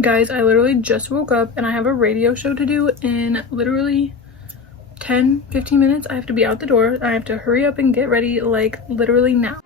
Guys, I literally just woke up and I have a radio show to do in literally 10-15 minutes. I have to be out the door. I have to hurry up and get ready, like literally now.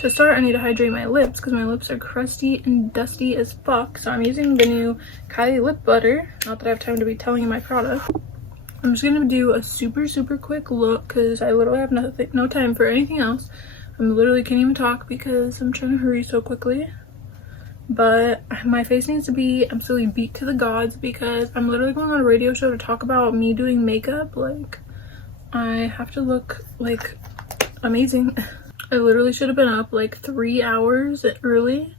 To start, I need to hydrate my lips because my lips are crusty and dusty as fuck. So I'm using the new Kylie lip butter. Not that I have time to be telling you my product. I'm just gonna do a super quick look because I literally have no time for anything else. I'm literally can't even talk because I'm trying to hurry so quickly. But my face needs to be absolutely beat to the gods because I'm literally going on a radio show to talk about me doing makeup. Like, I have to look like amazing. I literally should have been up like 3 hours early,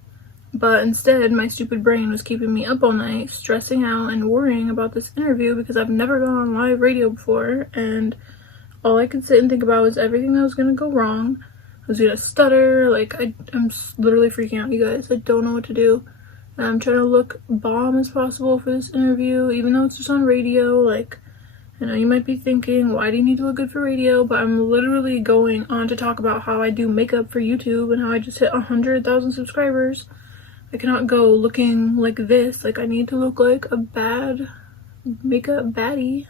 but instead my stupid brain was keeping me up all night, stressing out and worrying about this interview because I've never gone on live radio before, and all I could sit and think about was everything that was gonna go wrong. I was gonna stutter, like I'm literally freaking out, you guys. I don't know what to do. I'm trying to look bomb as possible for this interview, even though it's just on radio. Like, I know you might be thinking, why do you need to look good for radio? But I'm literally going on to talk about how I do makeup for YouTube and how I just hit 100,000 subscribers. I cannot go looking like this. Like, I need to look like a bad makeup baddie.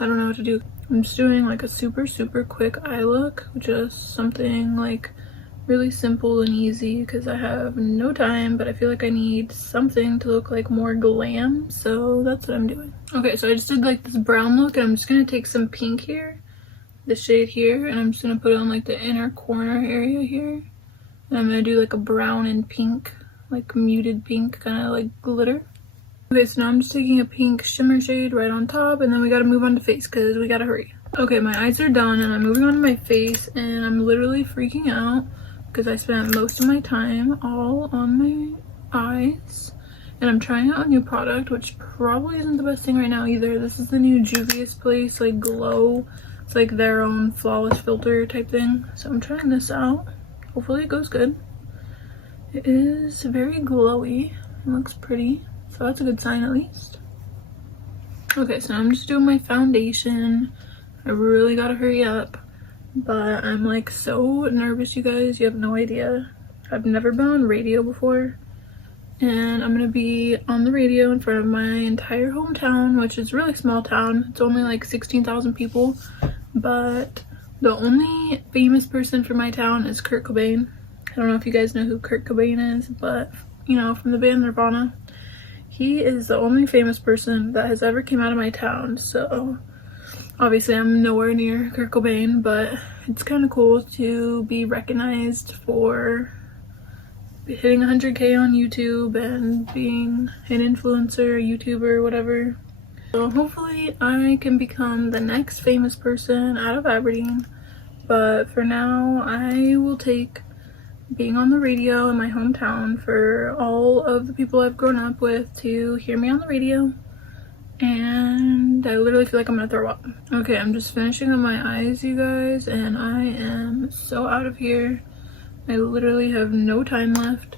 I don't know what to do. I'm just doing like a super quick eye look. Just something like really simple and easy because I have no time, but I feel like I need something to look like more glam, so that's what I'm doing. Okay, so I just did like this brown look, and I'm just gonna take some pink here, the shade here, and I'm just gonna put it on like the inner corner area here, and I'm gonna do like a brown and pink, like muted pink, kind of like glitter. Okay, so now I'm just taking a pink shimmer shade right on top, and then we gotta move on to face because we gotta hurry. Okay, my eyes are done, and I'm moving on to my face, and I'm literally freaking out because I spent most of my time all on my eyes, and I'm trying out a new product, which probably isn't the best thing right now either. This is the new Juvia's Place like glow. It's like their own flawless filter type thing, so I'm trying this out. Hopefully it goes good. It is very glowy. It looks pretty, so that's a good sign at least. Okay, so I'm just doing my foundation. I really gotta hurry up. But I'm like so nervous, you guys. You have no idea. I've never been on radio before, and I'm gonna be on the radio in front of my entire hometown, which is a really small town. It's only like 16,000 people, but the only famous person from my town is Kurt Cobain. I don't know if you guys know who Kurt Cobain is, but you know, from the band Nirvana. He is the only famous person that has ever came out of my town, so obviously I'm nowhere near Kurt Cobain, but it's kind of cool to be recognized for hitting 100K on YouTube and being an influencer, YouTuber, whatever. So hopefully I can become the next famous person out of Aberdeen, but for now I will take being on the radio in my hometown for all of the people I've grown up with to hear me on the radio. And I literally feel like I'm gonna throw up. Okay, I'm just finishing up my eyes, you guys, and I am so out of here. I literally have no time left.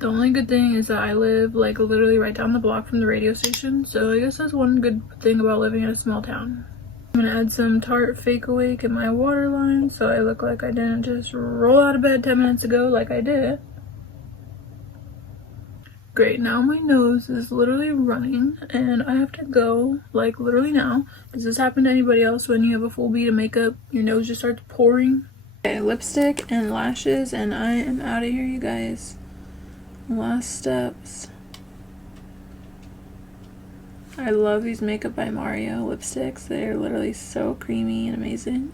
The only good thing is that I live like literally right down the block from the radio station, so I guess that's one good thing about living in a small town. I'm gonna add some Tarte Fake Awake in my waterline so I look like I didn't just roll out of bed 10 minutes ago like I did. Great, now my nose is literally running and I have to go like literally now. Does this happen to anybody else when you have a full bead of makeup? Your nose just starts pouring? Okay, lipstick and lashes, and I am out of here, you guys. Last steps. I love these Makeup by Mario lipsticks. They're literally so creamy and amazing.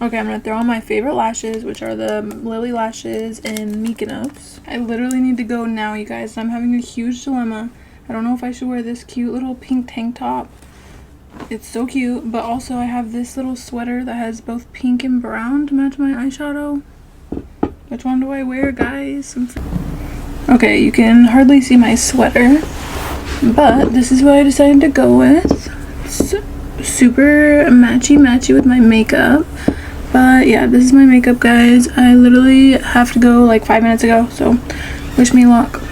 Okay, I'm gonna throw on my favorite lashes, which are the Lily lashes in Mykonos. I literally need to go now, you guys. I'm having a huge dilemma. I don't know if I should wear this cute little pink tank top. It's so cute, but also I have this little sweater that has both pink and brown to match my eyeshadow. Which one do I wear, guys? Okay, you can hardly see my sweater, but this is what I decided to go with. It's super matchy with my makeup. But yeah, this is my makeup, guys. I literally have to go like 5 minutes ago, so wish me luck.